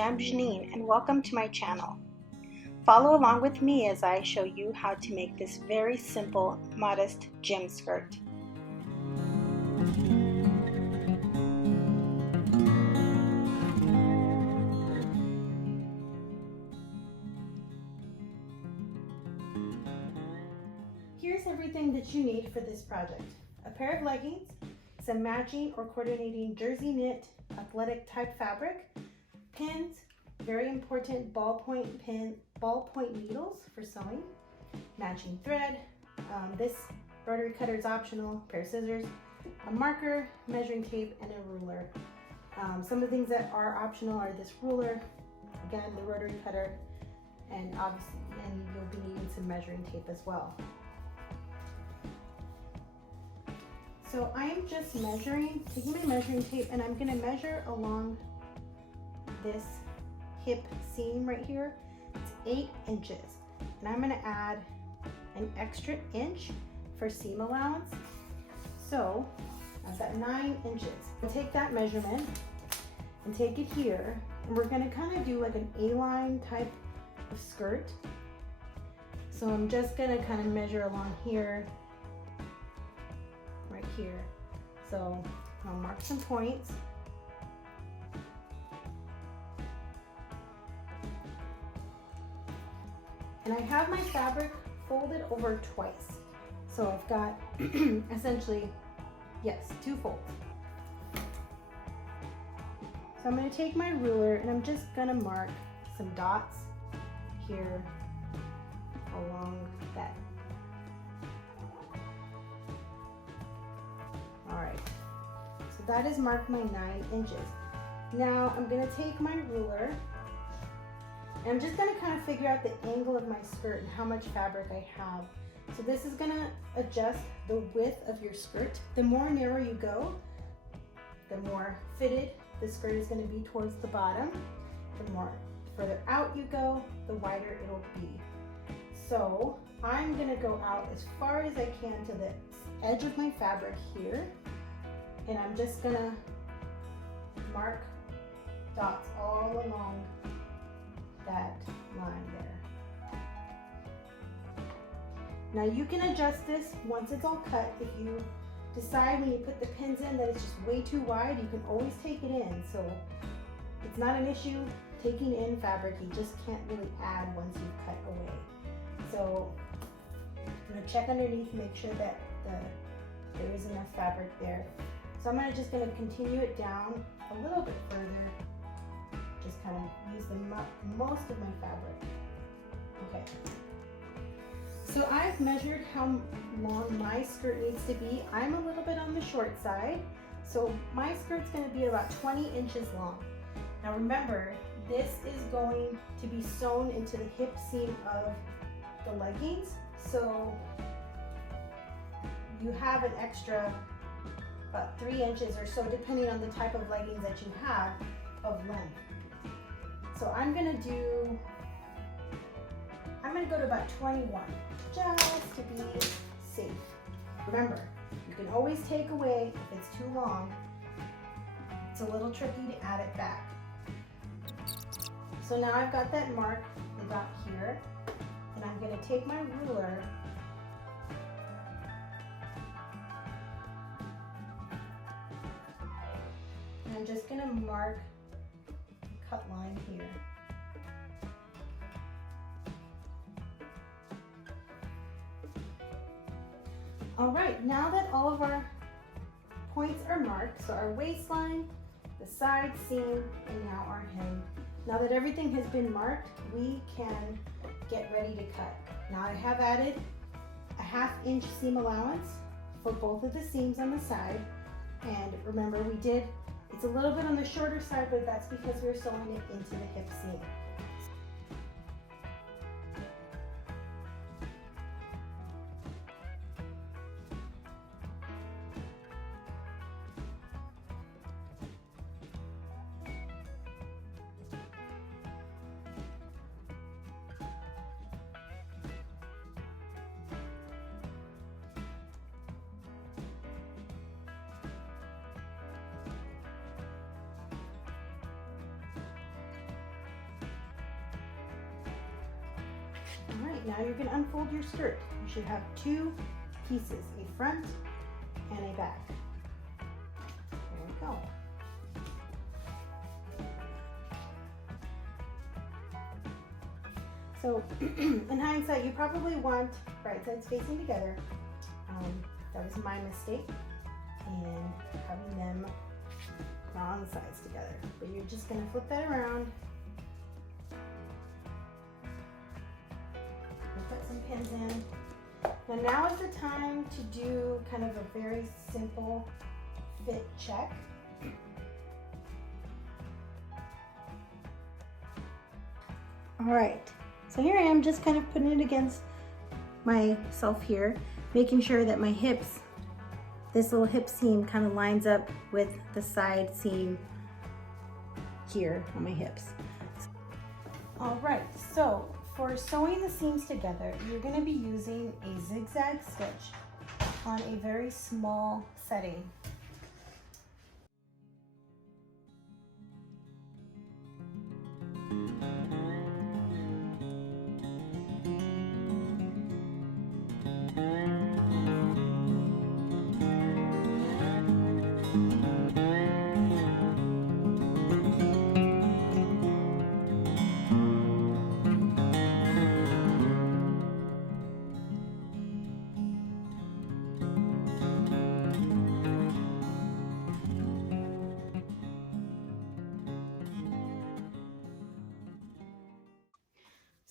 I'm Janine and welcome to my channel. Follow along with me as I show you how to make this very simple, modest gym skirt. Here's everything that you need for this project. A pair of leggings, some matching or coordinating jersey knit athletic type fabric, pins, very important ballpoint needles for sewing, matching thread, this rotary cutter is optional, a pair of scissors, a marker, measuring tape, and a ruler. Some of the things that are optional are this ruler, again the rotary cutter, and obviously you'll be needing some measuring tape as well. So I'm just taking my measuring tape, and I'm going to measure along this hip seam right here. It's 8 inches, and I'm going to add an extra inch for seam allowance. So I've got 9 inches. I'll take that measurement and take it here, and we're going to kind of do like an A-line type of skirt. So I'm just going to kind of measure along here, right here. So I'll mark some points. And I have my fabric folded over twice. So I've got essentially, yes, 2 folds. So I'm going to take my ruler and I'm just going to mark some dots here along that. All right, so that is marked my 9 inches. Now I'm going to take my ruler, and I'm just going to kind of figure out the angle of my skirt and how much fabric I have. So this is going to adjust the width of your skirt. The more narrow you go, the more fitted the skirt is going to be towards the bottom. The more further out you go, the wider it'll be. So I'm going to go out as far as I can to the edge of my fabric here, and I'm just going to mark dots all along that line there. Now you can adjust this once it's all cut. If you decide when you put the pins in that it's just way too wide, you can always take it in. So it's not an issue taking in fabric, you just can't really add once you've cut away. So I'm going to check underneath, make sure that there is enough fabric there. So I'm just going to continue it down a little bit further, just kind of use most of my fabric. Okay. So I've measured how long my skirt needs to be. I'm a little bit on the short side, so my skirt's going to be about 20 inches long. Now remember, this is going to be sewn into the hip seam of the leggings, so you have an extra about 3 inches or so, depending on the type of leggings that you have, of length. So I'm gonna go to about 21, just to be safe. Remember, you can always take away if it's too long. It's a little tricky to add it back. So now I've got that mark about here, and I'm going to take my ruler and I'm just going to mark the cut line here. All right, now that all of our points are marked, so our waistline, the side seam, and now our hem. Now that everything has been marked, we can get ready to cut. Now I have added a 1/2 inch seam allowance for both of the seams on the side. And remember, it's a little bit on the shorter side, but that's because we're sewing it into the hip seam. Alright, now you're going to unfold your skirt. You should have two pieces, a front and a back. There we go. So in hindsight, you probably want right sides facing together. That was my mistake in having them wrong sides together. But you're just going to flip that around and put some pins in. Now is the time to do kind of a very simple fit check. All right, so here I am just kind of putting it against myself here, making sure that my hips, this little hip seam kind of lines up with the side seam here on my hips. All right, so for sewing the seams together, you're going to be using a zigzag stitch on a very small setting.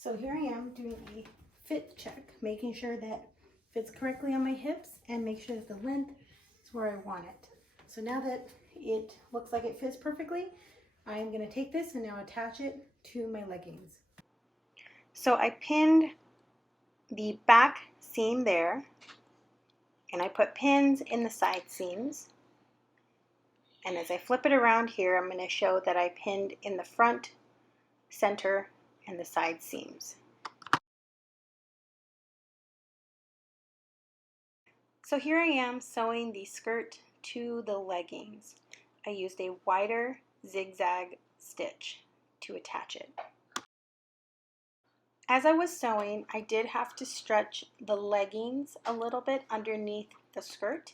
So here I am doing a fit check, making sure that fits correctly on my hips and make sure that the length is where I want it. So now that it looks like it fits perfectly, I am going to take this and now attach it to my leggings. So I pinned the back seam there, and I put pins in the side seams. And as I flip it around here, I'm going to show that I pinned in the front, center, and the side seams. So here I am sewing the skirt to the leggings. I used a wider zigzag stitch to attach it. As I was sewing, I did have to stretch the leggings a little bit underneath the skirt